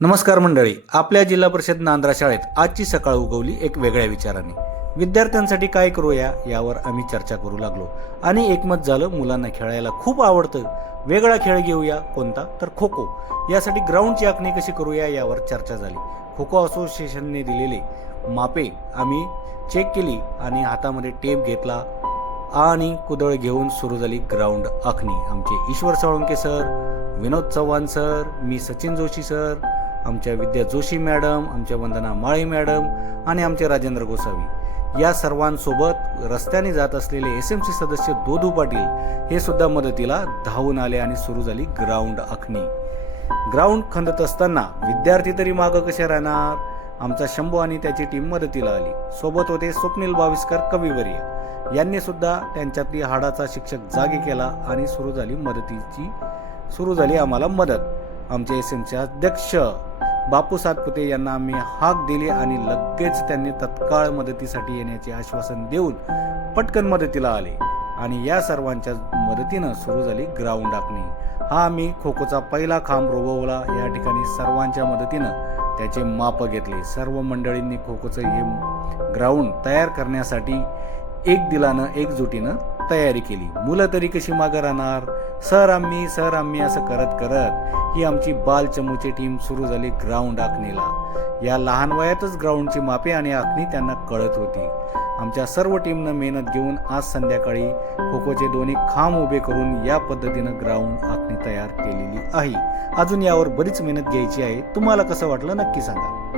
नमस्कार मंडळी, आपल्या जिल्हा परिषद नांद्रा शाळेत आजची सकाळ उगवली एक वेगळ्या विचाराने. विद्यार्थ्यांसाठी काय करूया यावर आम्ही चर्चा करू लागलो आणि एकमत झालं, मुलांना खेळायला खूप आवडतं, वेगळा खेळ घेऊया. कोणता? तर खो खो. यासाठी ग्राउंडची आखणी कशी करूया यावर चर्चा झाली. खो खो असोसिएशनने दिलेले मापे आम्ही चेक केली आणि हातामध्ये टेप घेतला आणि कुदळ घेऊन सुरू झाली ग्राउंड आखणी. आमचे ईश्वर साळुंके सर, विनोद चव्हाण सर, मी सचिन जोशी सर, आमच्या विद्या जोशी मॅडम, आमच्या वंदना माळे मॅडम आणि आमचे राजेंद्र गोसावी या सर्वांसोबत रस्त्याने जात असलेले SMC सदस्य दोदू पाटील हे सुद्धा मदतीला धावून आले आणि सुरू झाली ग्राउंड आखणी. ग्राउंड खंदत असताना विद्यार्थी तरी मागं कसे राहणार? आमचा शंभू आणि त्याची टीम मदतीला आली. सोबत होते स्वप्नील बाविस्कर कविवर्य, यांनी सुद्धा त्यांच्यातली हाडाचा शिक्षक जागे केला आणि सुरू झाली आम्हाला मदत. आमचे SMC अध्यक्ष बापू सातपुते यांना आम्ही हाक दिली आणि लगेच त्यांनी तत्काळ मदतीसाठी येण्याचे आश्वासन देऊन पटकन मदतीला आले आणि या सर्वांच्या मदतीनं सुरू झाली ग्राउंड आखणी. हा आम्ही खो खोचा पहिला खांब रोवला. या ठिकाणी सर्वांच्या मदतीनं त्याचे माप घेतले. सर्व मंडळींनी खो खोचं हे ग्राउंड तयार करण्यासाठी एक दिलानं एकजुटीनं तयारी केली. मुलं तरी कशी मागं राहणार? सर आम्ही असं करत करत ही आमची बालचमूची टीम सुरू झाली ग्राउंड आखणीला. या लहान वयातच ग्राउंडची मापे आणि आखणी त्यांना कळत होती. आमच्या सर्व टीमनं मेहनत घेऊन आज संध्याकाळी खो खोचे दोन्ही खांब उभे करून या पद्धतीनं ग्राउंड आखणी तयार केलेली आहे. अजून यावर बरीच मेहनत घ्यायची आहे. तुम्हाला कसं वाटलं नक्की सांगा.